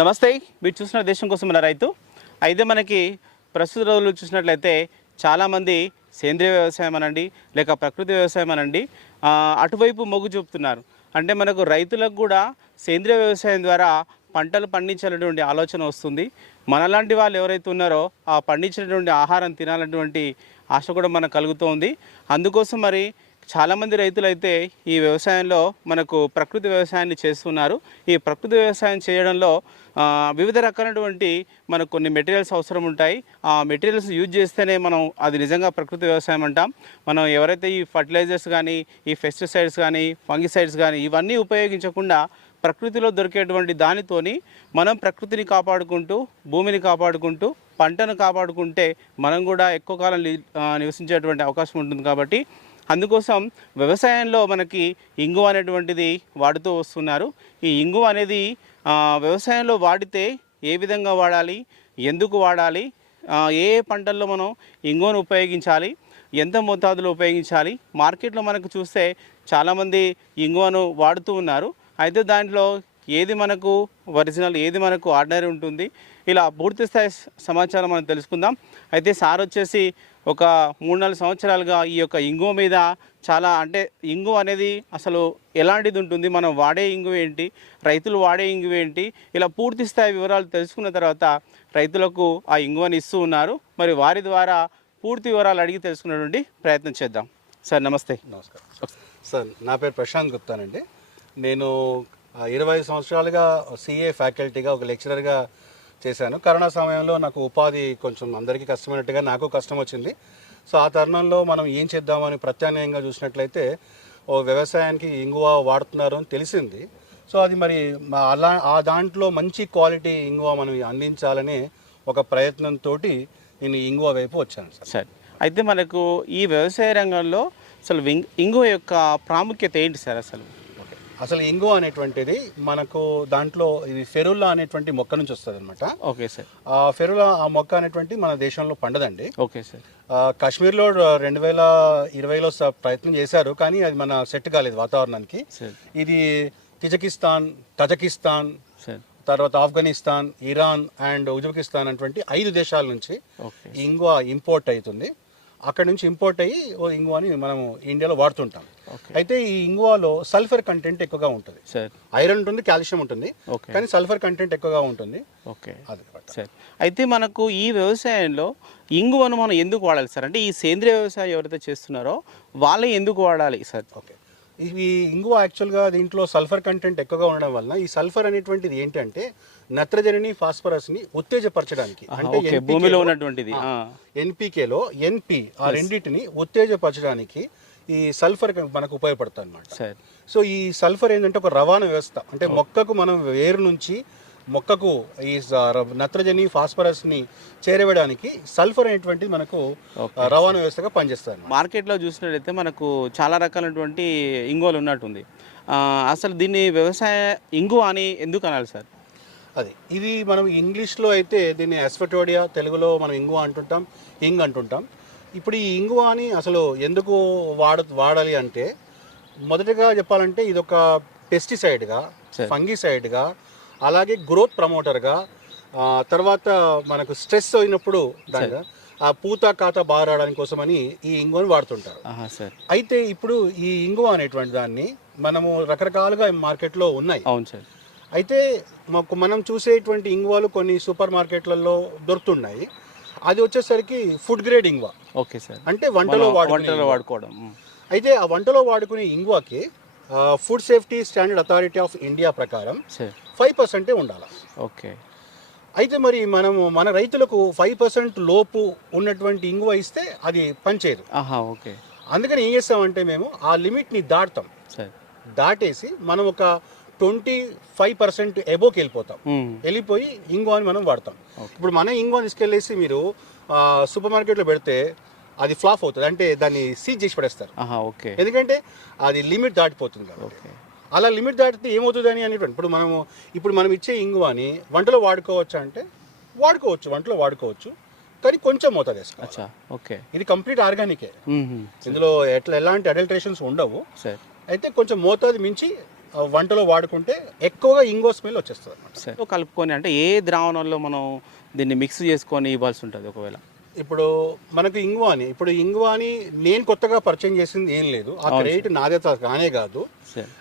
నమస్తే మీరు చూసిన దేశం కోసం మన రైతు. అయితే మనకి ప్రస్తుత రోజుల్లో చూసినట్లయితే చాలామంది సేంద్రియ వ్యవసాయం అనండి లేక ప్రకృతి వ్యవసాయం అనండి అటువైపు మొగ్గు చూపుతున్నారు. అంటే మనకు రైతులకు కూడా సేంద్రియ వ్యవసాయం ద్వారా పంటలు పండించాలనేటువంటి ఆలోచన వస్తుంది. మనలాంటి వాళ్ళు ఎవరైతే ఉన్నారో ఆ పండించినటువంటి ఆహారం తినాలన్నటువంటి ఆశ కూడా మనకు కలుగుతోంది. అందుకోసం మరి చాలామంది రైతులు అయితే ఈ వ్యవసాయంలో మనకు ప్రకృతి వ్యవసాయాన్ని చేస్తున్నారు. ఈ ప్రకృతి వ్యవసాయం చేయడంలో వివిధ రకాలైనటువంటి మనకు కొన్ని మెటీరియల్స్ అవసరం ఉంటాయి. ఆ మెటీరియల్స్ యూజ్ చేస్తేనే మనం అది నిజంగా ప్రకృతి వ్యవసాయం అంటాం. మనం ఎవరైతే ఈ ఫర్టిలైజర్స్ కానీ ఈ పెస్టిసైడ్స్ కానీ ఫంగిసైడ్స్ కానీ ఇవన్నీ ఉపయోగించకుండా ప్రకృతిలో దొరికేటువంటి దానితోని మనం ప్రకృతిని కాపాడుకుంటూ భూమిని కాపాడుకుంటూ పంటను కాపాడుకుంటే మనం కూడా ఎక్కువ కాలం నివసించేటువంటి అవకాశం ఉంటుంది కాబట్టి అందుకోసం వ్యవసాయంలో మనకి ఇంగు అనేటువంటిది వాడుతూ వస్తున్నారు. ఈ ఇంగు అనేది వ్యవసాయంలో వాడితే ఏ విధంగా వాడాలి? ఎందుకు వాడాలి? ఏ ఏ పంటల్లో మనం ఇంగువను ఉపయోగించాలి? ఎంత మోతాదులో ఉపయోగించాలి? మార్కెట్లో మనకు చూస్తే చాలామంది ఇంగువను వాడుతూ ఉన్నారు. అయితే దాంట్లో ఏది మనకు ఒరిజినల్ ఏది మనకు ఆర్డినరీ ఉంటుంది? ఇలా పూర్తి స్థాయి సమాచారం మనం తెలుసుకుందాం. అయితే సార్ వచ్చేసి ఒక మూడు నాలుగు సంవత్సరాలుగా ఈ యొక్క ఇంగువ మీద చాలా అంటే ఇంగు అనేది అసలు ఎలాంటిది ఉంటుంది? మనం వాడే ఇంగు ఏంటి? రైతులు వాడే ఇంగు ఏంటి? ఇలా పూర్తి స్థాయి వివరాలు తెలుసుకున్న తర్వాత రైతులకు ఆ ఇంగువని ఇస్తూ ఉన్నారు. మరి వారి ద్వారా పూర్తి వివరాలు అడిగి తెలుసుకునేటువంటి ప్రయత్నం చేద్దాం. సార్ నమస్తే. నమస్కారం. సార్ నా పేరు ప్రశాంత్ గుప్తానండి. నేను ఇరవై ఐదు సంవత్సరాలుగా సిఏ ఫ్యాకల్టీగా ఒక లెక్చరర్గా చేశాను. కరోనా సమయంలో నాకు ఉపాధి కొంచెం అందరికీ కష్టమైనట్టుగా నాకు కష్టం వచ్చింది. సో ఆ తరుణంలో మనం ఏం చేద్దామని ప్రత్యామ్నాయంగా చూసినట్లయితే ఓ వ్యవసాయానికి ఇంగువ వాడుతున్నారు అని తెలిసింది. సో అది మరి అలా ఆ దాంట్లో మంచి క్వాలిటీ ఇంగువ మనం అందించాలని ఒక ప్రయత్నంతో నేను ఇంగువ వైపు వచ్చాను సార్. సార్ అయితే మనకు ఈ వ్యవసాయ రంగంలో అసలు ఇంగువ యొక్క ప్రాముఖ్యత ఏంటి సార్ అసలు? అసలు ఇంగు అనేటువంటిది మనకు దాంట్లో ఇది ఫెరుల్లా అనేటువంటి మొక్క నుంచి వస్తుంది అనమాట ఓకే సార్. ఆ ఫెరులా ఆ మొక్క అనేటువంటి మన దేశంలో పండదండి. Okay sir. కాశ్మీర్లో రెండు వేల ఇరవైలో స- ప్రయత్నం చేశారు కానీ అది మన సెట్ కాలేదు వాతావరణానికి. ఇది తిజకిస్తాన్ తజకిస్తాన్ తర్వాత ఆఫ్ఘనిస్తాన్ ఇరాన్ అండ్ ఉజ్బెకిస్తాన్ అటువంటి ఐదు దేశాల నుంచి ఇంగువ ఇంపోర్ట్ అవుతుంది. అక్కడ నుంచి ఇంపోర్ట్ అయ్యి ఓ ఇంగువని మనము ఇండియాలో వాడుతుంటాం. అయితే ఈ ఇంగువలో సల్ఫర్ కంటెంట్ ఎక్కువగా ఉంటుంది. సార్ ఐరన్ ఉంటుంది కాల్షియం ఉంటుంది. కానీ సల్ఫర్ కంటెంట్ ఎక్కువగా ఉంటుంది. ఓకే సార్ అయితే మనకు ఈ వ్యవసాయంలో ఇంగువను మనం ఎందుకు వాడాలి సార్ అంటే ఈ సేంద్రియ వ్యవసాయం ఎవరైతే చేస్తున్నారో వాళ్ళే ఎందుకు వాడాలి సార్ ఓకే ఈ ఇంగువ యాక్చువల్గా దీంట్లో సల్ఫర్ కంటెంట్ ఎక్కువగా ఉండడం వలన ఈ సల్ఫర్ అనేటువంటిది ఏంటంటే నత్రజనిని ఫాస్ఫరస్ని ఉత్తేజపరచడానికి. అంటే భూమిలో ఉన్నటువంటిది. ఎన్పికేలో ఎన్పి ఆ రెండింటిని ఉత్తేజపరచడానికి ఈ సల్ఫర్ మనకు ఉపయోగపడుతుంది అనమాట సార్. సో ఈ సల్ఫర్ ఏంటంటే ఒక రవాణా వ్యవస్థ. అంటే మొక్కకు మనం వేరు నుంచి మొక్కకు ఈ నత్రజని ఫాస్ఫరస్ని చేరవేయడానికి సల్ఫర్ అనేటువంటిది మనకు రవాణా వ్యవస్థగా అన్నమాట. మార్కెట్లో చూసినట్లయితే మనకు చాలా రకాలైనటువంటి ఇంగువలు ఉన్నట్టుంది. అసలు దీన్ని వ్యవసాయ ఇంగువ అని ఎందుకు అనాలి సార్? అది. ఇది మనం ఇంగ్లీష్లో అయితే దీన్ని ఎస్ఫటోడియా తెలుగులో మనం ఇంగువ అంటుంటాం ఇంగ్ అంటుంటాం. ఇప్పుడు ఈ ఇంగువ అని అసలు ఎందుకు వాడ వాడాలి అంటే మొదటగా చెప్పాలంటే ఇది ఒక పెస్టిసైడ్గా. ఫంగిసైడ్గా అలాగే గ్రోత్ ప్రమోటర్గా తర్వాత మనకు స్ట్రెస్ అయినప్పుడు దానిగా ఆ పూత కాత బాగా రావడానికి కోసమని ఈ ఇంగువని వాడుతుంటారు. అయితే ఇప్పుడు ఈ ఇంగువ అనేటువంటి దాన్ని మనము రకరకాలుగా మార్కెట్లో ఉన్నాయి. అవును సార్. అయితే మాకు మనం చూసేటువంటి ఇంగువలు కొన్ని సూపర్ మార్కెట్లలో దొరుకుతున్నాయి. అది వచ్చేసరికి ఫుడ్ గ్రేడ్ ఇంగువ. Okay sir. అంటే వంటలో మనం వంటలో. వాడుకోవడం. అయితే ఆ వంటలో వాడుకునే ఇంగువకి food safety standard authority of India ప్రకారం ఫైవ్ పర్సెంటే ఉండాలి. ఓకే. అయితే మరి మనము మన రైతులకు ఫైవ్ పర్సెంట్ లోపు ఉన్నటువంటి ఇంగువ ఇస్తే అది పనిచేయదు. ఓకే. అందుకని ఏం చేస్తామంటే మేము ఆ లిమిట్ని దాటుతాం. సార్. దాటేసి మనం ఒక ట్వంటీ ఫైవ్ పర్సెంట్ ఎబోకి వెళ్ళిపోతాం. వెళ్ళిపోయి ఇంగో అని మనం వాడతాం. ఇప్పుడు మన ఇంగో తీసుకెళ్ళేసి మీరు సూపర్ మార్కెట్లో పెడితే అది ఫ్లాప్ అవుతుంది. అంటే దాన్ని సీజ్ చేసి పడేస్తారు. ఎందుకంటే అది లిమిట్ దాటిపోతుంది కాబట్టి. అలా లిమిట్ దాటితే ఏమవుతుంది అని అనేటువంటి ఇప్పుడు మనము ఇప్పుడు మనం ఇచ్చే ఇంగువని వంటలో వాడుకోవచ్చు అంటే వాడుకోవచ్చు. వంటలో వాడుకోవచ్చు. కానీ కొంచెం మోతాదు వేసుకోవాలి. ఓకే. ఇది కంప్లీట్ ఆర్గానికే. ఇందులో ఎట్లా ఎలాంటి అడల్ట్రేషన్స్ ఉండవు. సార్. అయితే కొంచెం మోతాదు మించి వంటలో వాడుకుంటే ఎక్కువగా ఇంగో స్మెల్ వచ్చేస్తుంది అనమాట సరే కలుపుకొని అంటే ఏ ద్రావణంలో మనం దీన్ని మిక్స్ చేసుకొని ఇవ్వాల్సి ఉంటుంది ఒకవేళ? ఇప్పుడు మనకు ఇంగువాని ఇప్పుడు ఇంగువాని నేను కొత్తగా పరిచయం చేసింది ఏం లేదు. ఆ క్రెడిట్ నాదే కానే కాదు.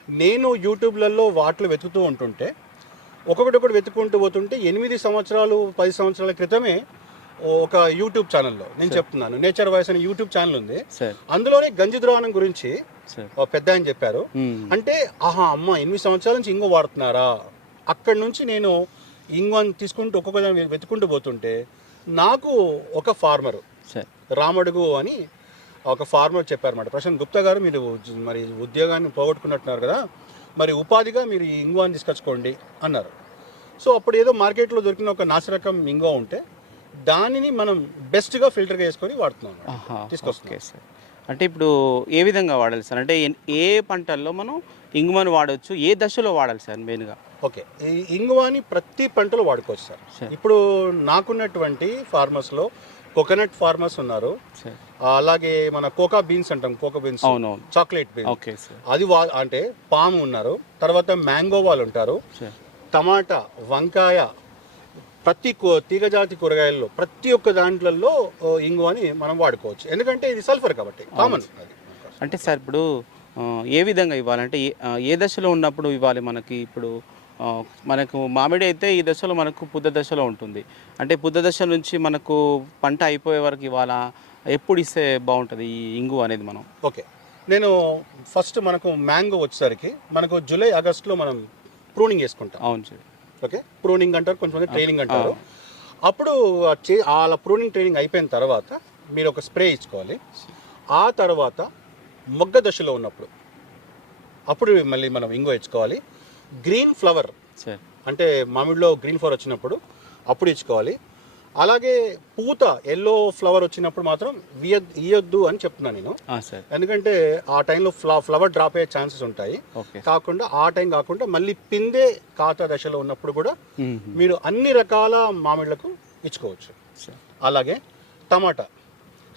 నేను యూట్యూబ్లలో వాటిలో వెతుకుతూ ఉంటుంటే ఒక్కొక్కటి వెతుకుంటూ పోతుంటే ఎనిమిది సంవత్సరాలు పది సంవత్సరాల క్రితమే ఒక యూట్యూబ్ ఛానల్లో నేను చెప్తున్నాను నేచర్ వాయిస్ అనే యూట్యూబ్ ఛానల్ ఉంది. అందులోనే గంజి ద్రావణం గురించి పెద్ద ఆయన చెప్పారు. అంటే ఆహా అమ్మ ఎనిమిది సంవత్సరాల నుంచి ఇంగు వాడుతున్నారా? అక్కడి నుంచి నేను ఇంగువని తీసుకుంటూ ఒక్కొక్క దాన్ని వెతుకుంటూ పోతుంటే నాకు ఒక ఫార్మరు సరే. రామడుగు అని ఒక ఫార్మర్ చెప్పారన్నమాట. ప్రశాంత్ గుప్తా గారు మీరు మరి ఉద్యోగాన్ని పోగొట్టుకున్నట్టున్నారు కదా మరి ఉపాధిగా మీరు ఈ ఇంగువాన్ని తీసుకొచ్చుకోండి అన్నారు. సో అప్పుడు ఏదో మార్కెట్లో దొరికిన ఒక నాసిరకం ఇంగువ ఉంటే దానిని మనం బెస్ట్గా ఫిల్టర్గా వేసుకొని వాడుతున్నాం తీసుకొస్తున్నాం. అంటే ఇప్పుడు ఏ విధంగా వాడాలి సార్? అంటే ఏ పంటల్లో మనం ఇంగుమని వాడవచ్చు ఏ దశలో వాడాలి సార్ మెయిన్గా? ఓకే. ఈ ఇంగువాని ప్రతి పంటలో వాడుకోవచ్చు సార్. ఇప్పుడు నాకున్నటువంటి ఫార్మర్స్లో కోకోనట్ ఫార్మర్స్ ఉన్నారు. అలాగే మన కోకా బీన్స్ అంటాం కోకా బీన్స్. Chocolate beans. అది వా అంటే పాము ఉన్నారు. తర్వాత మ్యాంగో వాళ్ళు ఉంటారు. టమాటా వంకాయ ప్రతి తీగజాతి కూరగాయల్లో ప్రతి ఒక్క దాంట్లలో ఓ, ఇంగువని మనం వాడుకోవచ్చు. ఎందుకంటే ఇది సల్ఫర్ కాబట్టి కామన్ అంటే సార్ ఇప్పుడు ఏ విధంగా ఇవ్వాలంటే ఏ- దశలో ఉన్నప్పుడు ఇవ్వాలి మనకి? ఇప్పుడు మనకు మామిడి అయితే ఈ దశలో మనకు పుద్ద దశలో ఉంటుంది. అంటే పుద్ద దశ నుంచి మనకు పంట అయిపోయే వరకు ఇవ్వాలా? ఎప్పుడు ఇస్తే బాగుంటుంది ఈ ఇంగు అనేది మనం? ఓకే. నేను ఫస్ట్ మనకు మ్యాంగో వచ్చేసరికి మనకు జూలై ఆగస్టులో మనం ప్రూనింగ్ చేసుకుంటాం. అవును సార్. ఓకే? ప్రూనింగ్ అంటారు కొంతమంది ట్రైనింగ్ అంటారు. అప్పుడు వాళ్ళ ప్రూనింగ్ ట్రైనింగ్ అయిపోయిన తర్వాత మీరు ఒక స్ప్రే ఇచ్చుకోవాలి. ఆ తర్వాత మొగ్గ దశలో ఉన్నప్పుడు అప్పుడు మళ్ళీ మనం ఇంగో ఇచ్చుకోవాలి. గ్రీన్ ఫ్లవర్ అంటే మామిడిలో గ్రీన్ ఫ్లవర్ వచ్చినప్పుడు అప్పుడు ఇచ్చుకోవాలి. అలాగే పూత ఎల్లో ఫ్లవర్ వచ్చినప్పుడు మాత్రం ఇయ్యొద్దు అని చెప్తున్నాను నేను. ఎందుకంటే ఆ టైంలో ఫ్ల ఫ్లవర్ డ్రాప్ అయ్యే ఛాన్సెస్ ఉంటాయి. కాకుండా ఆ టైం కాకుండా మళ్ళీ పిందే ఖాతా దశలో ఉన్నప్పుడు కూడా. మీరు అన్ని రకాల మామిళ్ళకు ఇచ్చుకోవచ్చు. సార్. అలాగే టమాటా.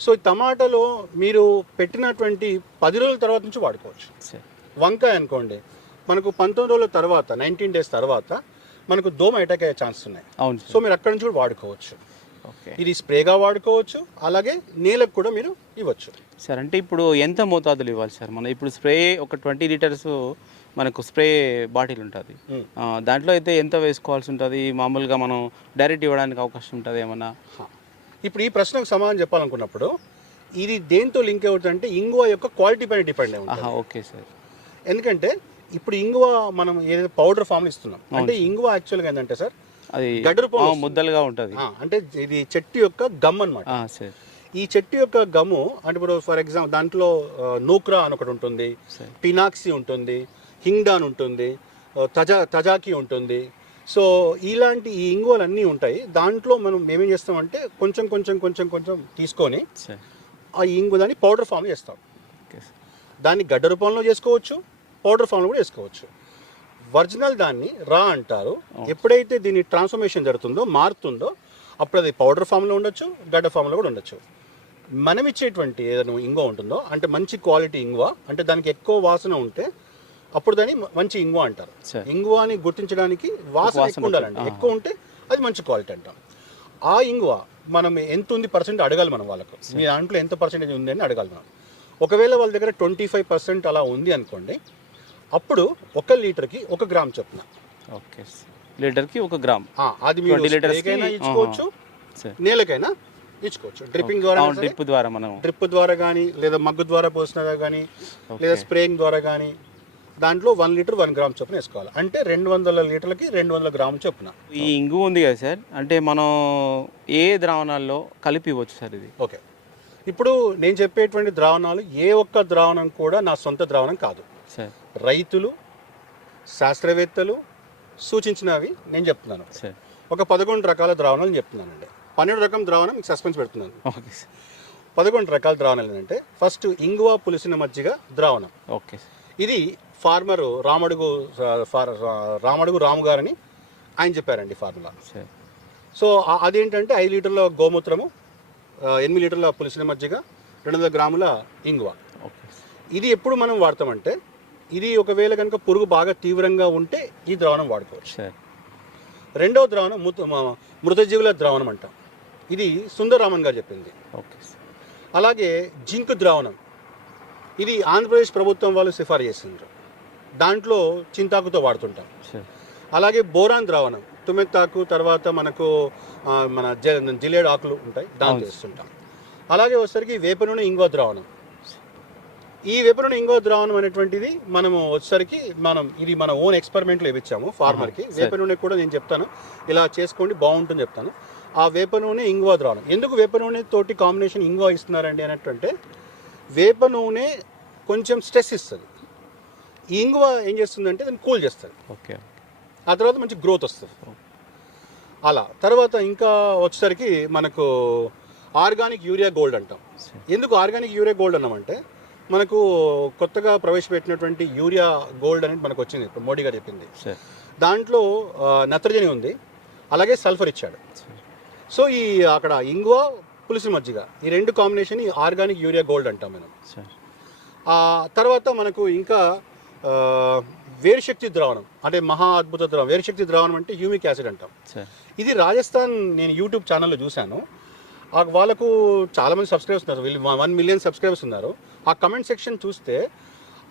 సో ఈ టమాటాలో మీరు పెట్టినటువంటి పది రోజుల తర్వాత నుంచి వాడుకోవచ్చు. సార్. వంకాయ అనుకోండి మనకు పంతొమ్మిది రోజుల తర్వాత నైన్టీన్ డేస్ తర్వాత మనకు దోమ అటాక్ అయ్యే ఛాన్సెస్ ఉన్నాయి. అవును సో మీరు అక్కడి నుంచి కూడా వాడుకోవచ్చు. ఓకే. ఇది స్ప్రేగా వాడుకోవచ్చు అలాగే నేలకు కూడా మీరు ఇవ్వచ్చు. సార్ అంటే ఇప్పుడు ఎంత మోతాదులు ఇవ్వాలి సార్? మనం ఇప్పుడు స్ప్రే ఒక ట్వంటీ లీటర్స్ మనకు స్ప్రే బాటిల్ ఉంటుంది. దాంట్లో అయితే ఎంత వేసుకోవాల్సి ఉంటుంది? మామూలుగా మనం డైరెక్ట్ ఇవ్వడానికి అవకాశం ఉంటుంది ఏమన్నా. ఇప్పుడు ఈ ప్రశ్నకు సమాధానం చెప్పాలనుకున్నప్పుడు ఇది దేంతో లింక్ అవుతుందంటే ఇంగువ యొక్క క్వాలిటీ పైన డిపెండ్ ఆహా ఓకే సార్. ఎందుకంటే ఇప్పుడు ఇంగువ మనం ఏదైతే పౌడర్ ఫామ్ ఇస్తున్నాం అంటే ఇంగువ యాక్చువల్గా ఏంటంటే సార్ అది గడ్డరు ముద్దలుగా ఉంటుంది. అంటే ఇది చెట్టు యొక్క గమ్ సార్. ఈ చెట్టు యొక్క గమ్ము అంటే ఇప్పుడు ఫర్ ఎగ్జాంపుల్ దాంట్లో నూక్రా అని ఒకటి ఉంటుంది. పినాక్సి ఉంటుంది హింగ్డాన్ ఉంటుంది తజా తజాకి ఉంటుంది. సో ఇలాంటి ఈ ఇంగువలు అన్నీ ఉంటాయి. దాంట్లో మనం మేమేం చేస్తామంటే కొంచెం కొంచెం కొంచెం కొంచెం తీసుకొని ఆ ఇంగు దాన్ని పౌడర్ ఫామ్ చేస్తాం. Okay sir. దాన్ని గడ్డ రూపంలో చేసుకోవచ్చు పౌడర్ ఫామ్లో కూడా చేసుకోవచ్చు ఒరిజినల్ దాన్ని రా అంటారు. ఎప్పుడైతే దీని ట్రాన్స్ఫర్మేషన్ జరుగుతుందో మారుతుందో అప్పుడు అది పౌడర్ ఫామ్లో ఉండొచ్చు గడ్డ ఫామ్లో కూడా ఉండొచ్చు. మనం ఇచ్చేటువంటి ఏదైనా ఇంగువ ఉంటుందో అంటే మంచి క్వాలిటీ ఇంగువ అంటే దానికి ఎక్కువ వాసన ఉంటే అప్పుడు దాన్ని మంచి ఇంగువ అంటారు. ఇంగువని గుర్తించడానికి వాసన ఎక్కువ ఉండాలండి. ఎక్కువ ఉంటే అది మంచి క్వాలిటీ అంటాం. ఆ ఇంగువ మనం ఎంత ఉంది పర్సెంట్ అడగాలి మనం వాళ్ళకు. మీ దాంట్లో ఎంత పర్సెంటేజ్ ఉంది అని అడగాలి మనం. ఒకవేళ వాళ్ళ దగ్గర ట్వంటీ ఫైవ్ పర్సెంట్ అలా ఉంది అనుకోండి అప్పుడు ఒక లీటర్కి ఒక గ్రామ్ చొప్పున. Okay sir. లీటర్కి ఒక గ్రామ్. అది మీరు 20 లీటర్స్కి, స్ప్రేకైనా ఇచ్చుకోవచ్చు సార్. నేలకైనా ఇచ్చుకోవచ్చు. డ్రిప్పింగ్ ద్వారా డ్రిప్ ద్వారా మనం డ్రిప్ ద్వారా కానీ లేదా మగ్గు ద్వారా పోసినదా కానీ లేదా స్ప్రేయింగ్ ద్వారా కానీ దాంట్లో వన్ లీటర్ వన్ గ్రామ్ చొప్పున వేసుకోవాలి. అంటే రెండు వందల లీటర్లకి రెండు వందల గ్రాముల చొప్పున. ఈ ఇంగు ఉంది కదా సార్. అంటే మనం ఏ ద్రావణాల్లో కలిపి ఇవ్వచ్చు సార్ ఇది? ఓకే. ఇప్పుడు నేను చెప్పేటువంటి ద్రావణాలు ఏ ఒక్క ద్రావణం కూడా నా సొంత ద్రావణం కాదు. సార్. రైతులు శాస్త్రవేత్తలు సూచించినవి నేను చెప్తున్నాను. ఒక పదకొండు రకాల ద్రావణాలు చెప్తున్నానండి. పన్నెండు రకం ద్రావణం మీకు సస్పెన్స్ పెడుతున్నాను. పదకొండు రకాల ద్రావణాలు ఏంటంటే ఫస్ట్ ఇంగువ పులిసిన మజ్జిగ ద్రావణం. ఓకే ఇది ఫార్మర్ రామడుగు రామడుగు రాము గారని ఆయన చెప్పారండి ఫార్ములా. సో అదేంటంటే ఐదు లీటర్ల గోమూత్రము ఎనిమిది లీటర్ల పులిసిన మజ్జిగ రెండు వందల గ్రాముల ఇంగువ. ఇది ఎప్పుడు మనం వాడతామంటే ఇది ఒకవేళ కనుక పురుగు బాగా తీవ్రంగా ఉంటే ఈ ద్రావణం వాడుకోవచ్చు. రెండవ ద్రావణం మృత మృతజీవుల ద్రావణం అంటాం. ఇది సుందరరామన్ గారు చెప్పింది. అలాగే జింక్ ద్రావణం. ఇది ఆంధ్రప్రదేశ్ ప్రభుత్వం వాళ్ళు సిఫారు చేసిండ్రు. దాంట్లో చింతాకుతో వాడుతుంటాం. అలాగే బోరాన్ ద్రావణం. తుమ్మెత్తాకు తర్వాత మనకు మన జిలేడు ఆకులు ఉంటాయి అవును. వేస్తుంటాం అలాగే వచ్చేసరికి వేప నూనె ఇంగో ద్రావణం. ఈ వేప నూనె ఇంగో ద్రావణం అనేటువంటిది మనము వచ్చేసరికి మనం ఇది మన ఓన్ ఎక్స్పెరిమెంట్లో ఇప్పించాము ఫార్మర్కి వేప నూనె కూడా నేను చెప్తాను. ఇలా చేసుకోండి బాగుంటుంది చెప్తాను. ఆ వేప నూనె ఇంగువ ద్రావణం. ఎందుకు వేప నూనె తోటి కాంబినేషన్ ఇంగువ ఇస్తున్నారండి అన్నట్టుంటే వేప నూనె కొంచెం స్ట్రెస్ ఇస్తుంది. ఈ ఇంగువ ఏం చేస్తుందంటే దాన్ని కూల్ చేస్తుంది. ఓకే. ఆ తర్వాత మంచి గ్రోత్ వస్తుంది. అలా. తర్వాత ఇంకా వచ్చేసరికి మనకు ఆర్గానిక్ యూరియా గోల్డ్ అంటాం. ఎందుకు ఆర్గానిక్ యూరియా గోల్డ్ అన్నామంటే మనకు కొత్తగా ప్రవేశపెట్టినటువంటి యూరియా గోల్డ్ అనేది మనకు వచ్చింది ఇప్పుడు మోడీ గారు చెప్పింది. దాంట్లో నత్రజని ఉంది అలాగే సల్ఫర్ ఇచ్చాడు. సో ఈ అక్కడ ఇంగువ పులుసు మజ్జిగ ఈ రెండు కాంబినేషన్ ఈ ఆర్గానిక్ యూరియా గోల్డ్ అంటాం మనం. ఆ తర్వాత మనకు ఇంకా వేరుశక్తి ద్రావణం అంటే మహా అద్భుత ద్రావణం వేరుశక్తి ద్రావణం అంటే హ్యూమిక్ యాసిడ్ అంటాం. ఇది రాజస్థాన్ నేను యూట్యూబ్ ఛానల్లో చూశాను. వాళ్ళకు చాలామంది సబ్స్క్రైబర్స్ ఉన్నారు వీళ్ళు వన్ మిలియన్ సబ్స్క్రైబర్స్ ఉన్నారు. ఆ కమెంట్ సెక్షన్ చూస్తే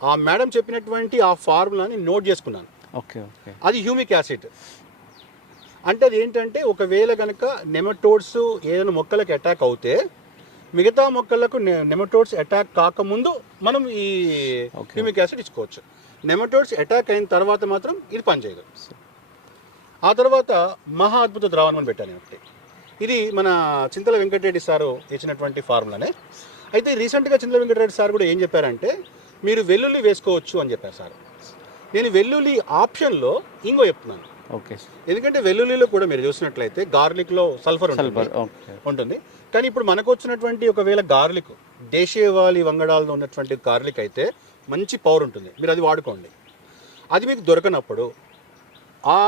ఆ మేడం చెప్పినటువంటి ఆ ఫార్ములాని నోట్ చేసుకున్నాను. Okay okay. అది హ్యూమిక్ యాసిడ్ అంటే అది ఏంటంటే ఒకవేళ కనుక నెమటోడ్స్ ఏదైనా మొక్కలకు అటాక్ అవుతే మిగతా మొక్కలకు నెమటోడ్స్ అటాక్ కాకముందు మనం ఈ. హ్యూమిక్ యాసిడ్ ఇచ్చుకోవచ్చు. నెమటోడ్స్ అటాక్ అయిన తర్వాత మాత్రం ఇది పనిచేయదు. ఆ తర్వాత మహా అద్భుత ద్రావణం అని పెట్టాను ఒకటి. ఇది మన చింతల వెంకటరెడ్డి సారు ఇచ్చినటువంటి ఫార్ములానే అయితే రీసెంట్గా చింతల వెంకటరెడ్డి సార్ కూడా ఏం చెప్పారంటే మీరు వెల్లుల్లి వేసుకోవచ్చు అని చెప్పారు సార్. నేను వెల్లుల్లి ఆప్షన్లో ఇంకో చెప్తున్నాను. ఓకే. ఎందుకంటే వెల్లుల్లిలో కూడా మీరు చూసినట్లయితే గార్లిక్లో సల్ఫర్ ఉంటుంది. ఉంటుంది. కానీ ఇప్పుడు మనకు వచ్చినటువంటి ఒకవేళ గార్లిక్ దేశీయవాలి వంగడాల్లో ఉన్నటువంటి గార్లిక్ అయితే మంచి పవర్ ఉంటుంది. మీరు అది వాడుకోండి. అది మీకు దొరకనప్పుడు ఆ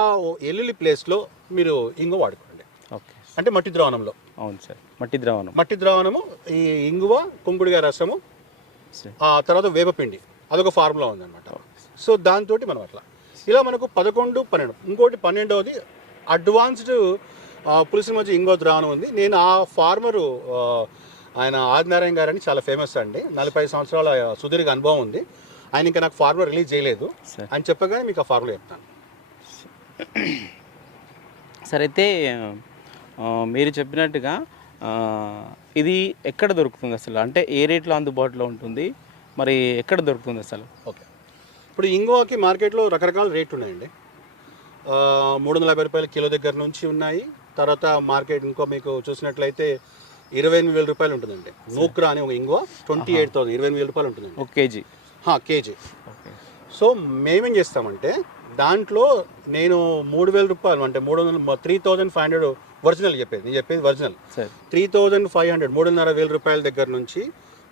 ఎల్లుల్లి ప్లేస్లో మీరు ఇంగువ వాడుకోండి. ఓకే. అంటే మట్టి ద్రావణంలో. అవును సార్. మట్టి ద్రావణం. మట్టి ద్రావణము ఈ ఇంగువ కుంకుడుగా రసము ఆ తర్వాత వేపపిండి. అదొక ఫార్ములా ఉందన్నమాట. సో దాంతో మనం అట్లా. ఇలా మనకు పదకొండు పన్నెండు ఇంకోటి పన్నెండవది అడ్వాన్స్డ్ పులుసు మధ్య ఇంకో ద్రావణం ఉంది. నేను ఆ ఫార్మరు ఆయన ఆదినారాయణ గారు అని చాలా ఫేమస్ అండి. నలభై సంవత్సరాల సుదీర్ఘ అనుభవం ఉంది. ఆయన ఇంకా నాకు ఫార్మర్ రిలీజ్ చేయలేదు. అని చెప్పగానే మీకు ఆ ఫార్ములా చెప్తాను. సార్ అయితే ఆ, మీరు చెప్పినట్టుగా ఇది ఎక్కడ దొరుకుతుంది అసలు? అంటే ఏ రేట్లో అందుబాటులో ఉంటుంది? మరి ఎక్కడ దొరుకుతుంది అసలు? ఓకే. ఇప్పుడు ఇంగువకి మార్కెట్లో రకరకాల రేట్లు ఉన్నాయండి. మూడు వందల యాభై రూపాయల కిలో దగ్గర నుంచి ఉన్నాయి. తర్వాత మార్కెట్ ఇంకో మీకు చూసినట్లయితే ఇరవై ఎనిమిది వేల రూపాయలు ఉంటుందండి. నూక్రా అనే ఒక ఇంగువ ట్వంటీ ఎయిట్ థౌసండ్ ఇరవై ఎనిమిది వేల రూపాయలు ఉంటుందండి. ఒక కేజీ. హా, కేజీ. ఓకే. సో మేమేం చేస్తామంటే దాంట్లో నేను మూడు వేల రూపాయలు అంటే మూడు వందల three thousand five hundred original చెప్పేది నేను చెప్పేది original. Three thousand five hundred మూడున్నర వేల రూపాయల దగ్గర నుంచి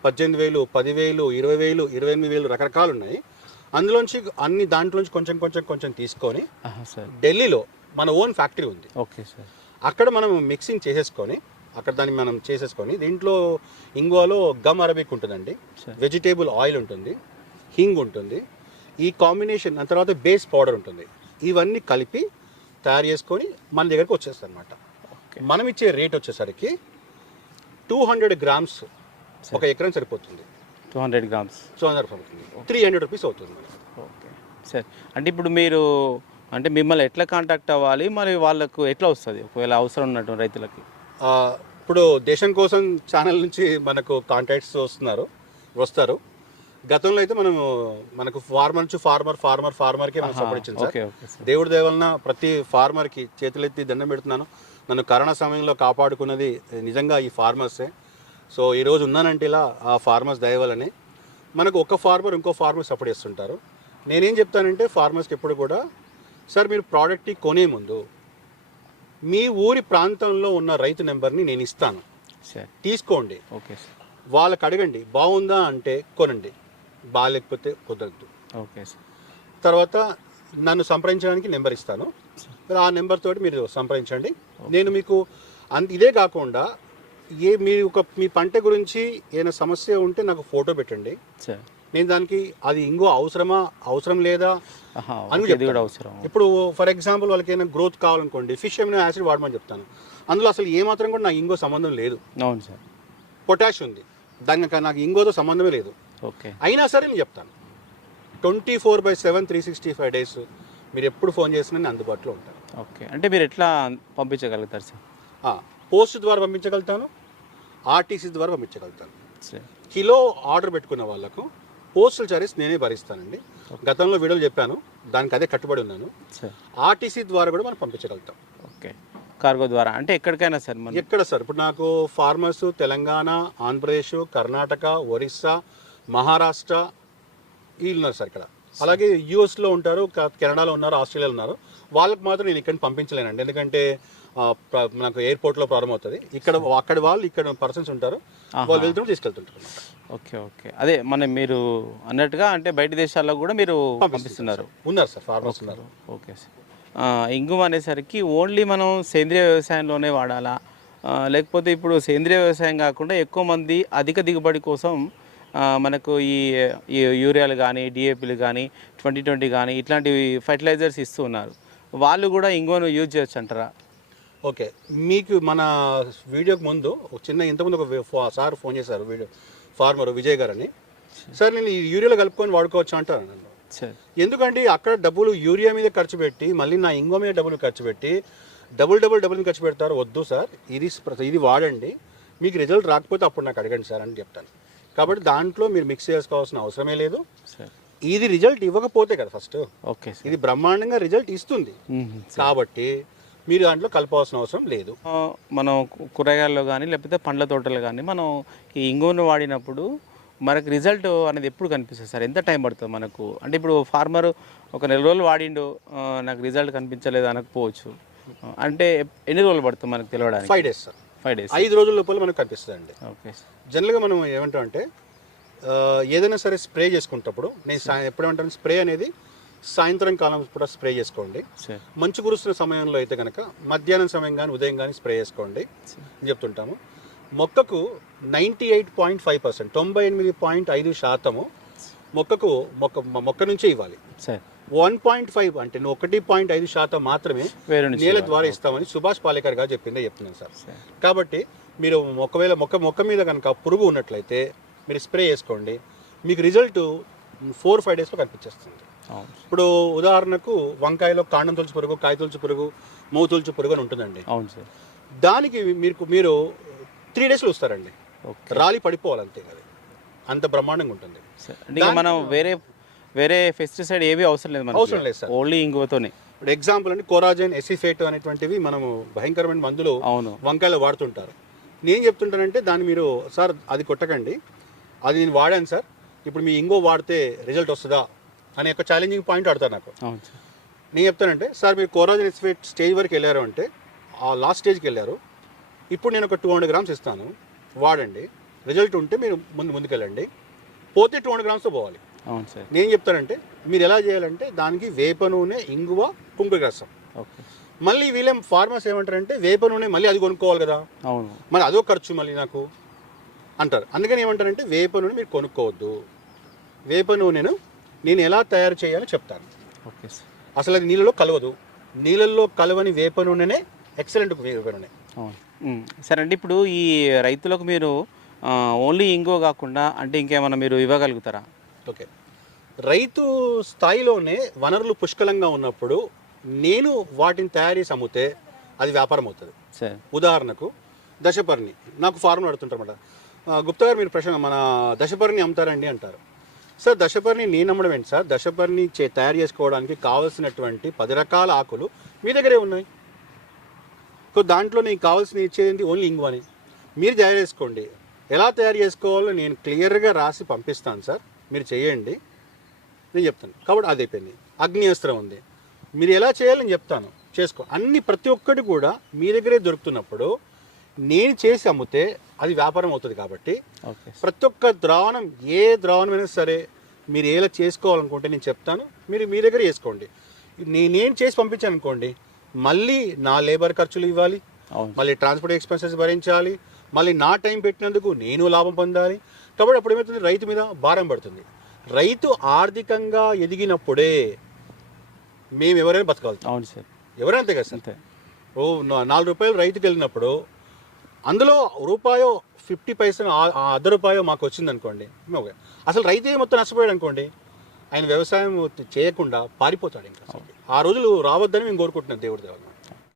పద్దెనిమిది వేలు పదివేలు ఇరవై వేలు ఇరవై ఎనిమిది వేలు రకరకాలు ఉన్నాయి అందులోంచి అన్ని దాంట్లోంచి కొంచెం కొంచెం కొంచెం తీసుకొని ఢిల్లీలో మన ఓన్ ఫ్యాక్టరీ ఉంది. Okay sir. అక్కడ మనం మిక్సింగ్ చేసేసుకొని అక్కడ దాన్ని మనం చేసేసుకొని దీంట్లో ఇంగువలో గమ్ అరబిక్ ఉంటుందండి. వెజిటేబుల్ ఆయిల్ ఉంటుంది హింగ్ ఉంటుంది ఈ కాంబినేషన్ దాని తర్వాత బేస్ పౌడర్ ఉంటుంది. ఇవన్నీ కలిపి తయారు చేసుకొని మన దగ్గరకు వచ్చేస్తుంది అనమాట మనం ఇచ్చే రేట్ వచ్చేసరికి టూ హండ్రెడ్ గ్రామ్స్ ఒక ఎకరం సరిపోతుంది. Two hundred grams. So hundred అవుతుంది త్రీ హండ్రెడ్ రూపీస్ అవుతుంది ఓకే సార్. అంటే ఇప్పుడు మీరు అంటే మిమ్మల్ని ఎట్లా కాంటాక్ట్ అవ్వాలి? మరి వాళ్ళకు ఎట్లా వస్తుంది? ఒకవేళ అవసరం ఉన్నట్టు రైతులకి. ఇప్పుడు దేశం కోసం ఛానల్ నుంచి మనకు కాంటాక్ట్స్ వస్తున్నారు వస్తారు. గతంలో అయితే మనం మనకు ఫార్మర్ నుంచి ఫార్మర్ ఫార్మర్ ఫార్మర్కి మనం సపోర్ట్ ఇచ్చింది దేవుడి దేవలన ప్రతి ఫార్మర్కి చేతులెత్తి దండం పెడుతున్నాను. నన్ను కరోనా సమయంలో కాపాడుకున్నది నిజంగా ఈ ఫార్మర్సే. సో ఈరోజు ఉన్నానంటే ఇలా ఆ ఫార్మర్స్ దయవలని మనకు ఒక ఫార్మర్ ఇంకో ఫార్మర్ సపోర్ట్ చేస్తుంటారు. నేనేం చెప్తానంటే ఫార్మర్స్కి ఎప్పుడు కూడా సార్ మీరు ప్రోడక్ట్ని కొనే ముందు మీ ఊరి ప్రాంతంలో ఉన్న రైతు నెంబర్ని నేను ఇస్తాను. సార్. తీసుకోండి. Okay sir. వాళ్ళకి అడగండి బాగుందా అంటే కొనండి. బాగాలేకపోతే కుదరద్దు ఓకే సార్. తర్వాత నన్ను సంప్రదించడానికి నెంబర్ ఇస్తాను. ఆ నెంబర్ తోటి మీరు సంప్రదించండి. నేను మీకు అంత ఇదే కాకుండా ఏ మీ ఒక మీ పంట గురించి ఏదైనా సమస్య ఉంటే నాకు ఫోటో పెట్టండి. సార్. నేను దానికి అది ఇంకో అవసరమా అవసరం లేదా అని అవసరం. ఇప్పుడు ఫర్ ఎగ్జాంపుల్ వాళ్ళకి ఏమైనా గ్రోత్ కావాలనుకోండి ఫిష్ ఎమినో యాసిడ్ వాడమని చెప్తాను. అందులో అసలు ఏ మాత్రం కూడా నాకు ఇంకో సంబంధం లేదు. అవును సార్. పొటాష్ ఉంది. దానికి నాకు ఇంకోతో సంబంధమే లేదు. ఓకే. అయినా సరే నేను చెప్తాను. Twenty four by seven three sixty five days మీరు ఎప్పుడు ఫోన్ చేసినా నేను అందుబాటులో ఉంటాను. ఓకే. అంటే మీరు ఎట్లా పంపించగలుగుతారు సార్? పోస్ట్ ద్వారా పంపించగలుగుతాను ఆర్టీసీ ద్వారా పంపించగలుగుతాను. సార్. కిలో ఆర్డర్ పెట్టుకున్న వాళ్ళకు పోస్టల్ చార్జెస్ నేనే భరిస్తానండి. గతంలో వీడియోలు చెప్పాను దానికి అదే కట్టుబడి ఉన్నాను. ఆర్టీసీ ద్వారా కూడా మనం పంపించగలుగుతాం. ఓకే. కార్గో ద్వారా అంటే ఎక్కడికైనా సార్ మన ఎక్కడ సార్? ఇప్పుడు నాకు ఫార్మర్స్ తెలంగాణ ఆంధ్రప్రదేశ్ కర్ణాటక ఒరిస్సా మహారాష్ట్ర వీళ్ళు ఉన్నారు సార్ ఇక్కడ. అలాగే యూఎస్లో ఉంటారు కెనడాలో ఉన్నారు ఆస్ట్రేలియాలో ఉన్నారు. వాళ్ళకి మాత్రం నేను ఇక్కడ పంపించలేనండి. ఎందుకంటే నాకు ఎయిర్పోర్ట్లో ప్రారంభం అవుతుంది. ఇక్కడ అక్కడ వాళ్ళు ఇక్కడ పర్సన్స్ ఉంటారు. వాళ్ళు వెళ్తుంటే తీసుకెళ్తుంటారు. Okay okay. అదే మన మీరు అన్నట్టుగా అంటే బయట దేశాల్లో కూడా మీరు పంపిస్తున్నారు. ఉన్నారు సార్ ఫార్మర్స్ ఉన్నారు. Okay sir. ఇంగువ అనేసరికి ఓన్లీ మనం సేంద్రియ వ్యవసాయంలోనే వాడాలా? లేకపోతే ఇప్పుడు సేంద్రియ వ్యవసాయం కాకుండా ఎక్కువ మంది అధిక దిగుబడి కోసం మనకు ఈ ఈ యూరియాలు కానీ డిఏపీలు కానీ ట్వంటీ ట్వంటీ కానీ ఇట్లాంటివి ఫర్టిలైజర్స్ ఇస్తూ ఉన్నారు. వాళ్ళు కూడా ఇంగువను యూజ్ చేయొచ్చు అంటారా? ఓకే. మీకు మన వీడియోకి ముందు ఒక చిన్న ఇంతకుముందు ఒక సార్ ఫోన్ చేశారు వీడియో ఫార్మర్ విజయ్ గారు అని సార్ నేను ఈ యూరియాలో కలుపుకొని వాడుకోవచ్చు అంటారు నన్ను. సార్. ఎందుకంటే అక్కడ డబ్బులు యూరియా మీద ఖర్చు పెట్టి మళ్ళీ నా ఇంగో మీద డబ్బులు ఖర్చు పెట్టి డబుల్ డబుల్ డబ్బులు ఖర్చు పెడతారు. వద్దు సార్. ఇది ఇది వాడండి. మీకు రిజల్ట్ రాకపోతే అప్పుడు నాకు అడగండి సార్ అని చెప్తాను. కాబట్టి దాంట్లో మీరు మిక్స్ చేసుకోవాల్సిన అవసరమే లేదు. సార్. ఇది రిజల్ట్ ఇవ్వకపోతే కదా ఫస్ట్ ఓకే ఇది బ్రహ్మాండంగా రిజల్ట్ ఇస్తుంది. కాబట్టి మీరు దాంట్లో కలపాల్సిన అవసరం లేదు. మనం కూరగాయల్లో కానీ లేకపోతే పండ్ల తోటలు కానీ మనం ఈ ఇంగువను వాడినప్పుడు మనకు రిజల్ట్ అనేది ఎప్పుడు కనిపిస్తుంది సార్? ఎంత టైం పడుతుంది మనకు? అంటే ఇప్పుడు ఫార్మర్ ఒక నెల రోజులు వాడిండు నాకు రిజల్ట్ కనిపించలేదు అనకపోవచ్చు. అంటే ఎన్ని రోజులు పడుతుంది మనకు తెలియడానికి five days sir five days ఐదు రోజుల లోపల మనకు కనిపిస్తుందండి. Okay sir. జనరల్గా మనం ఏమంటాం అంటే ఏదైనా సరే స్ప్రే చేసుకునేటప్పుడు నేను సాయ- ఎప్పుడు ఏమంటాను స్ప్రే అనేది సాయంత్రం కాలం కూడా స్ప్రే చేసుకోండి. మంచు కురుస్తున్న సమయంలో అయితే కనుక మధ్యాహ్నం సమయం కానీ ఉదయం కానీ స్ప్రే చేసుకోండి అని చెప్తుంటాము. మొక్కకు ninety eight point five percent తొంభై ఎనిమిది పాయింట్ ఐదు శాతము మొక్కకు మొక్క మొక్క నుంచే ఇవ్వాలి. వన్ పాయింట్ ఫైవ్ అంటే ఒకటి పాయింట్ ఐదు శాతం మాత్రమే నేల ద్వారా ఇస్తామని సుభాష్ పాలేకర్ గారు చెప్పిందే చెప్తున్నాను సార్. కాబట్టి మీరు ఒకవేళ మొక్క మొక్క మీద కనుక పురుగు ఉన్నట్లయితే మీరు స్ప్రే చేసుకోండి మీకు రిజల్ట్ ఫోర్ ఫైవ్ డేస్లో కనిపించేస్తుంది. ఇప్పుడు ఉదాహరణకు వంకాయలో కాండం తొలుచు పురుగు కాయ తొలుచు పురుగు మౌ తొలుచు పురుగు అని ఉంటుందండి. అవును సార్. దానికి మీకు మీరు త్రీ డేస్లో వస్తారండి. రాలి పడిపోవాలి అంతే అది అంత బ్రహ్మాండంగా ఉంటుంది. మనం వేరే వేరే పెస్టిసైడ్ ఏవి అవసరం లేదు అవసరం లేదు సార్. ఓన్లీ ఇంగువతోనే. ఇప్పుడు ఎగ్జాంపుల్ అండి కోరాజన్ ఎసిఫేట్ అనేటువంటివి మనము భయంకరమైన మందులు అవును. వంకాయలు వాడుతుంటారు. నేను చెప్తుంటానంటే దాన్ని మీరు సార్ అది కొట్టకండి. అది నేను వాడాను సార్. ఇప్పుడు మీ ఇంగో వాడితే రిజల్ట్ వస్తుందా అనే ఒక ఛాలెంజింగ్ పాయింట్ ఆడతారు నాకు. నేను చెప్తానంటే సార్ మీరు కోరాజన్ ఎసిఫేట్ స్టేజ్ వరకు వెళ్ళారు అంటే ఆ లాస్ట్ స్టేజ్కి వెళ్ళారు. ఇప్పుడు నేను ఒక టూ హండ్రెడ్ గ్రామ్స్ ఇస్తాను. వాడండి. రిజల్ట్ ఉంటే మీరు ముందు ముందుకెళ్ళండి. పోతే టూ హండ్రెడ్ గ్రామ్స్తో పోవాలి. అవును సార్. నేను చెప్తానంటే మీరు ఎలా చేయాలంటే దానికి వేప నూనె ఇంగువ కుంకుడు రసం. ఓకే. మళ్ళీ వీళ్ళేం ఫార్మర్స్ ఏమంటారంటే వేప నూనె మళ్ళీ అది కొనుక్కోవాలి కదా. అవును. మరి అదో ఖర్చు మళ్ళీ నాకు. అంటారు. అందుకని ఏమంటారంటే వేప నూనె మీరు కొనుక్కోవద్దు. వేప నూనెను నేను ఎలా తయారు చేయాలో చెప్తాను. Okay sir. అసలు అది నీళ్ళలో కలవదు. నీళ్ళల్లో కలవని వేప నూనెనే ఎక్సలెంట్ వేప నూనె. సరే అండి ఇప్పుడు ఈ రైతులకు మీరు ఓన్లీ ఇంగో కాకుండా అంటే ఇంకేమైనా మీరు ఇవ్వగలుగుతారా? ఓకే. రైతు స్థాయిలోనే వనరులు పుష్కలంగా ఉన్నప్పుడు నేను వాటిని తయారు చేసి అమ్మితే అది వ్యాపారం అవుతుంది. సార్. ఉదాహరణకు దశపర్ణి. నాకు ఫార్మ్ అడుగుతుంటారన్నమాట ఆ, గుప్తా గారు మీరు ప్రశ్న మన దశపర్ణి అమ్ముతారండి అంటారు. సార్ దశపర్ణి నేను అమ్మడం ఏంటి సార్? దశపర్ణి చే తయారు చేసుకోవడానికి కావలసినటువంటి పది రకాల ఆకులు మీ దగ్గరే ఉన్నాయి. సో దాంట్లో నీకు కావాల్సిన ఇచ్చేది ఓన్లీ ఇంగువని మీరు తయారు చేసుకోండి. ఎలా తయారు చేసుకోవాలో నేను క్లియర్గా రాసి పంపిస్తాను సార్. మీరు చేయండి. నేను చెప్తాను. కాబట్టి అది అయిపోయింది. అగ్ని అస్త్రం ఉంది. మీరు ఎలా చేయాలని చెప్తాను. చేసుకో. అన్ని ప్రతి ఒక్కటి కూడా మీ దగ్గరే దొరుకుతున్నప్పుడు నేను చేసి అమ్మితే అది వ్యాపారం అవుతుంది కాబట్టి. ప్రతి ఒక్క ద్రావణం ఏ ద్రావణమైనా సరే మీరు ఎలా చేసుకోవాలనుకుంటే నేను చెప్తాను. మీరు మీ దగ్గర చేసుకోండి. నేను చేసి పంపించాను అనుకోండి మళ్ళీ నా లేబర్ ఖర్చులు ఇవ్వాలి. అవును. మళ్ళీ ట్రాన్స్పోర్ట్ ఎక్స్పెన్సెస్ భరించాలి. మళ్ళీ నా టైం పెట్టినందుకు నేను లాభం పొందాలి. కాబట్టి అప్పుడు ఏమవుతుంది? రైతు మీద భారం పడుతుంది. రైతు ఆర్థికంగా ఎదిగినప్పుడే మేము ఎవరైనా బతకగలుగుతాం. అవును సార్. ఎవరైనా అంతే కదా సార్? అంతే. ఓ నా- నాలుగు రూపాయలు రైతుకి వెళ్ళినప్పుడు అందులో రూపాయో ఫిఫ్టీ పైసలు అర్ధ రూపాయో మాకు వచ్చింది అనుకోండి ఓకే. అసలు రైతే మొత్తం నష్టపోయాడు అనుకోండి ఆయన వ్యవసాయం చేయకుండా పారిపోతాడు ఇంకా. ఆ రోజులు రావద్దని మేము కోరుకుంటున్నాం దేవుడి దేవాలి